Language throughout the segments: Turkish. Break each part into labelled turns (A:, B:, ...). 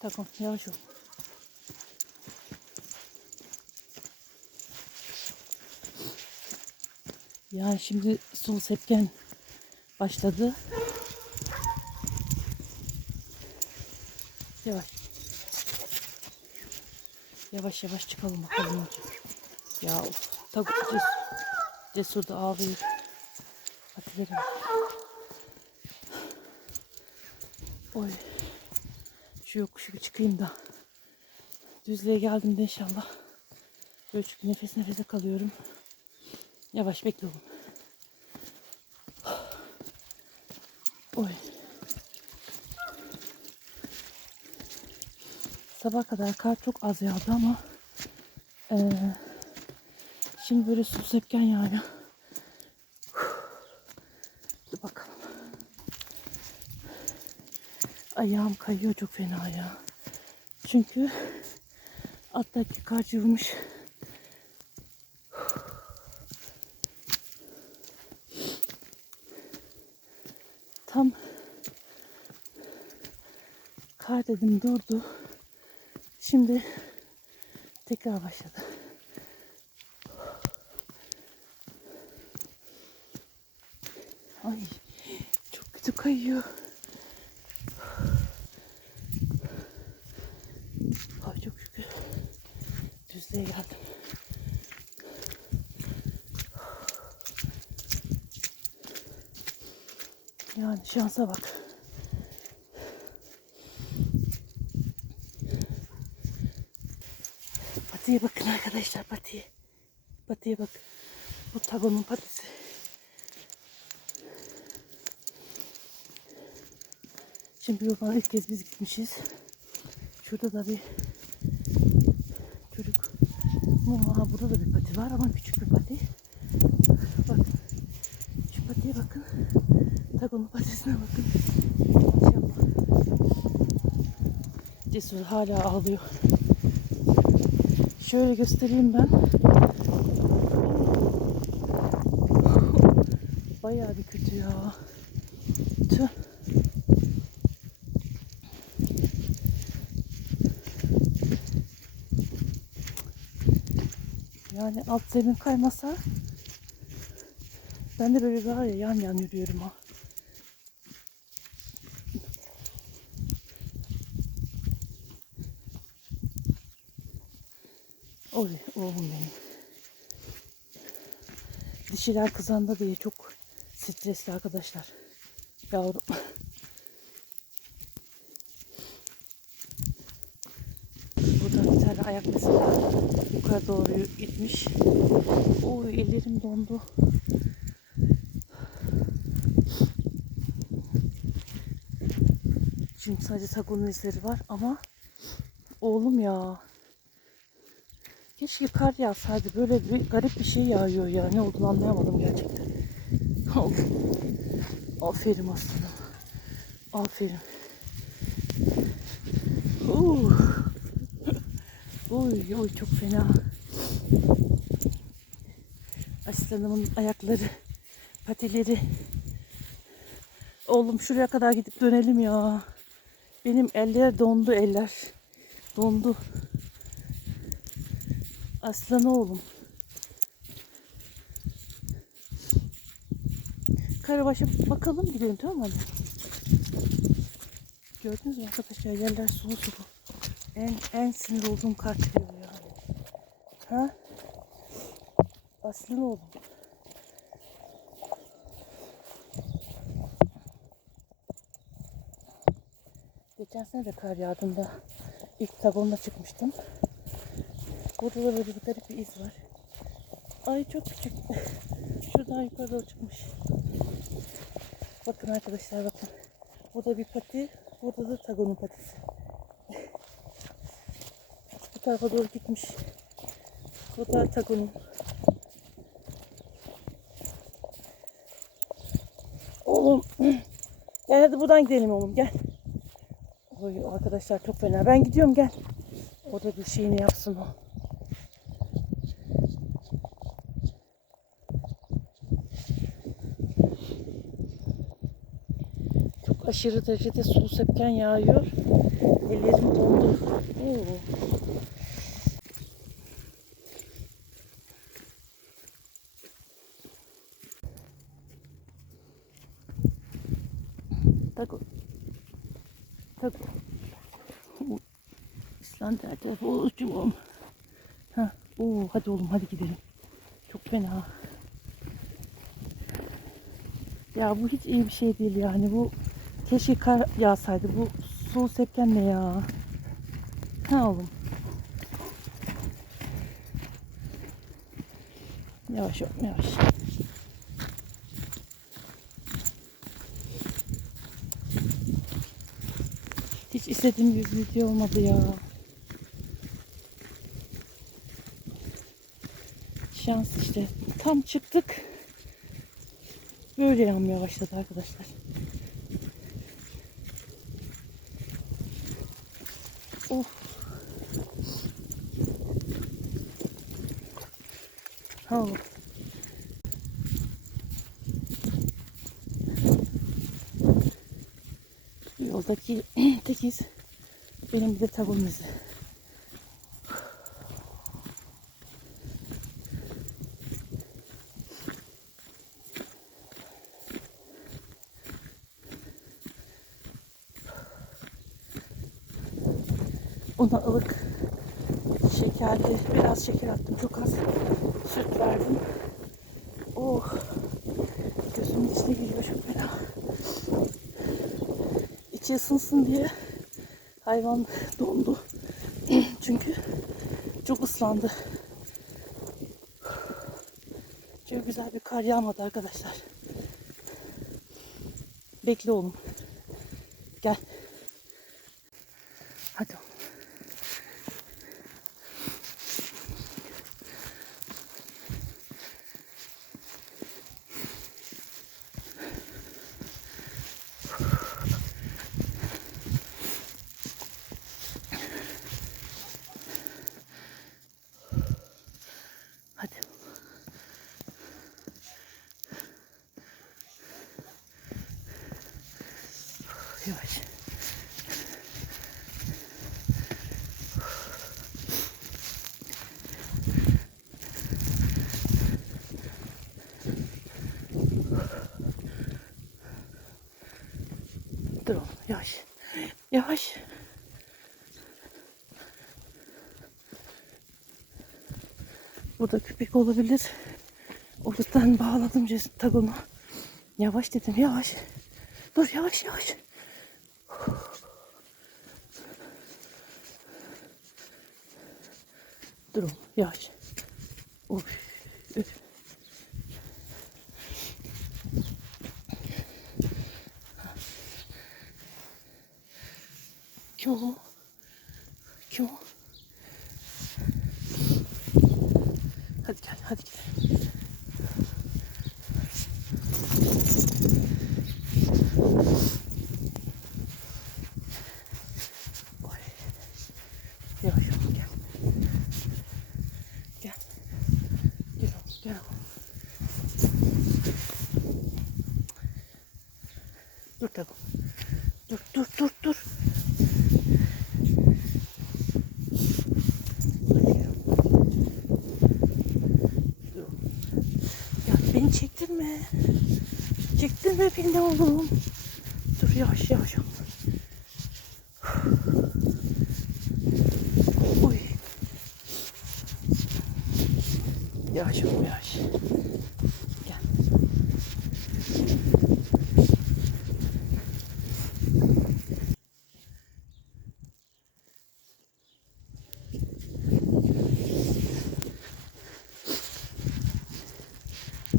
A: Tamam yavaş ol. Yani şimdi sulu sepken başladı. Yavaş. Yavaş yavaş çıkalım bakalım önce. Ya of. Tabii cesur, cesur da ağlıyor. Patilerim. Oy. Şu yokuşu çıkayım da. Düzlüğe geldiğimde inşallah. Böyle çünkü nefes nefese kalıyorum. Yavaş bekle oğlum. Oy. Sabah kadar kar çok az yağdı ama eee, şimdi böyle su sepken yağıyor. Dur bakalım. Ayağım kayıyor çok fena ya. Çünkü alttaki kar cıvımış. Tam kar dedim durdu. Şimdi tekrar başladı. Ay çok kötü kayıyor. Ay çok şükür. Düzlüğe geldim. Yani şansa bak. Patiye bakın arkadaşlar patiye. Patiye bak. Bu tagonun patisi. Şimdi yoldan ilk kez biz gitmişiz. Şurada da bir. Aha, burada da bir pati var ama küçük bir pati. Bak. Şu patiye bakın. Tagonun patisine bakın. Maşallah. Cesur hala ağlıyor. Şöyle göstereyim ben. Bayağı bir kötü ya. Tüh. Yani alt zemin kaymasa ben de böyle daha ya yan yan yürüyorum ha. Oy oğlum benim. Dişiler kızanda diye çok stresli arkadaşlar. Yavrum. Burada bir tane ayak mesela yukarı doğru gitmiş. Oy ellerim dondu. Şimdi sadece tagonun izleri var ama oğlum ya Keşke kar yağsaydı. Böyle bir garip bir şey yağıyor ya. Ne olduğunu anlayamadım gerçekten. Aferin aslanım. Aferin. Uh. Uy uy çok fena. Aslanımın ayakları, patileri. Oğlum şuraya kadar gidip dönelim ya. Benim eller dondu eller. Dondu. Aslan oğlum. Karabaş'a bakalım gidelim tamam mı? Gördünüz mü arkadaşlar yerler sulu sulu. En en sinir olduğum diyor yani. Ha? Aslan oğlum. Geçen sene de kar yağdığında ilk tagonla çıkmıştım. Burada da böyle bir garip bir iz var. Ay çok küçük. Şuradan yukarı doğru çıkmış. Bakın arkadaşlar bakın. Burada bir pati, burada da tagonun patisi. Bu tarafa doğru gitmiş. Bu da tagonun. Oğlum. Gel hadi buradan gidelim oğlum gel. Oy arkadaşlar çok fena. Ben gidiyorum gel. O da bir şeyini yapsın o. aşırı derecede sulu sepken yağıyor. Ellerim dondu. Oo. Taco. Taco. İsland telefonu çubuğum. Ha, oo, hadi oğlum hadi gidelim. Çok fena. Ya bu hiç iyi bir şey değil yani. Bu keşke kar yağsaydı. Bu su sepken ne ya? Ha oğlum. Yavaş oğlum yavaş. Hiç istediğim bir video olmadı ya. Şans işte. Tam çıktık. Böyle yanmaya başladı arkadaşlar. Of. Ha. Yoldaki tek iz benim bir de tavuğum. Ona ılık şekerli biraz şeker attım. Çok az süt verdim. Oh. Gözümün içine geliyor çok fena. İçi ısınsın diye hayvan dondu. Çünkü çok ıslandı. Çok güzel bir kar yağmadı arkadaşlar. Bekle oğlum. Gel. Hadi oğlum. Hadi. Yavaş. Dur oğlum yavaş. Yavaş. Burada köpek olabilir. Oradan bağladım tagonu. Yavaş dedim yavaş. Dur yavaş yavaş. Dur yavaş. Of. Üf. Sure. Çektirme beni oğlum. Dur yavaş yavaş oğlum. Oy. Yavaş oğlum yavaş. Gel.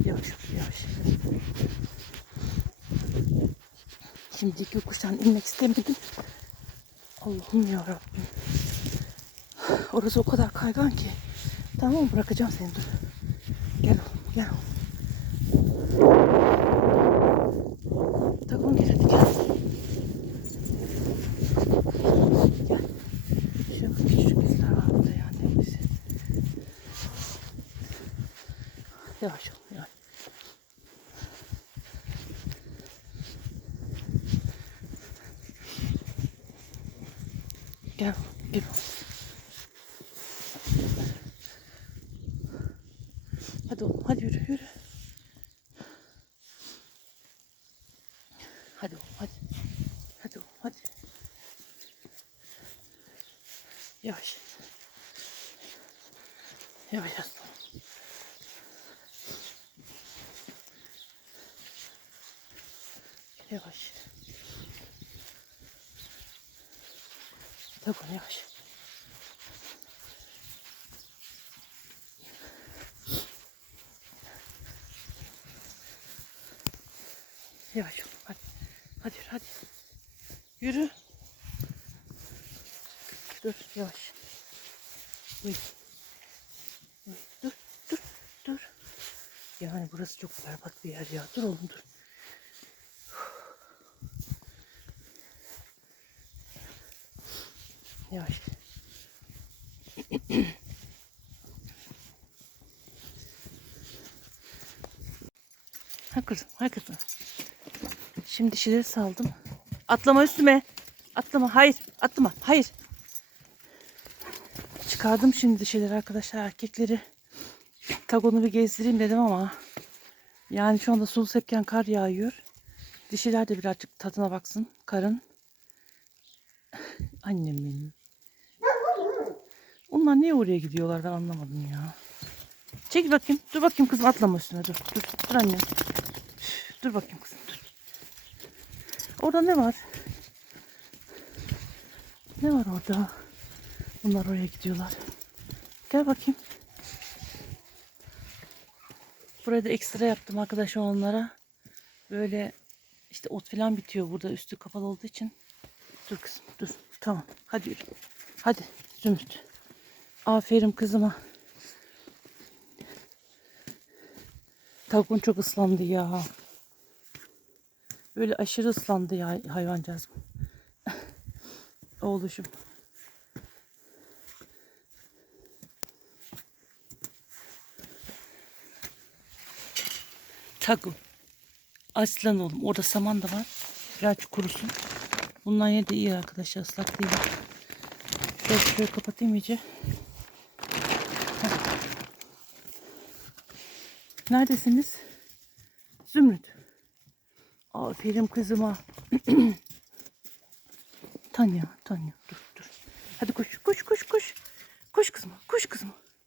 A: Yavaş oğlum yavaş. Şimdi yokuştan inmek istemedim. Allah'ım ya Rabbim. Orası o kadar kaygan ki. Tamam bırakacağım seni dur. Gel oğlum gel. Tamam gel hadi gel. Gel. Şurada küçük izler var burada ya neyse. Yavaş ol yavaş. Gel. Gel. Hadi oğlum hadi yürü yürü. Hadi oğlum hadi. Hadi oğlum hadi. Yavaş. Yavaş aslanım. Yavaş. Tak onu yavaş. Oğlum hadi. Hadi yürü hadi. Yürü. Dur yavaş. Uy. Uy, Dur dur dur. Yani burası çok berbat bir yer ya. Dur oğlum dur. Yavaş. ha kızım, ha kızım. Şimdi dişileri saldım. Atlama üstüme. Atlama. Hayır. Atlama. Hayır. Çıkardım şimdi dişileri arkadaşlar. Erkekleri tagonu bir gezdireyim dedim ama yani şu anda sulu sepken kar yağıyor. Dişiler de birazcık tadına baksın. Karın. Annem benim. Onlar niye oraya gidiyorlar ben anlamadım ya. Çek bakayım. Dur bakayım kızım atlama üstüne dur. Dur, dur annem. Üf, Dur bakayım kızım dur. Orada ne var? Ne var orada? Bunlar oraya gidiyorlar. Gel bakayım. Buraya da ekstra yaptım arkadaşlar onlara. Böyle işte ot falan bitiyor burada üstü kapalı olduğu için. Dur kızım dur. Tamam. Hadi yürü. Hadi Zümrüt. Aferin kızıma. Tavuğun çok ıslandı ya. Böyle aşırı ıslandı ya hayvancağız. Oğluşum. Tagu. Aslan oğlum. Orada saman da var. Birazcık kurusun. Bundan yine de iyi arkadaşlar. ıslak değil. Şöyle kapatayım iyice. Neredesiniz? Zümrüt. Aferin kızıma. Tanya, Tanya dur dur. Hadi koş, koş, koş, koş. Koş kızıma, koş kızıma.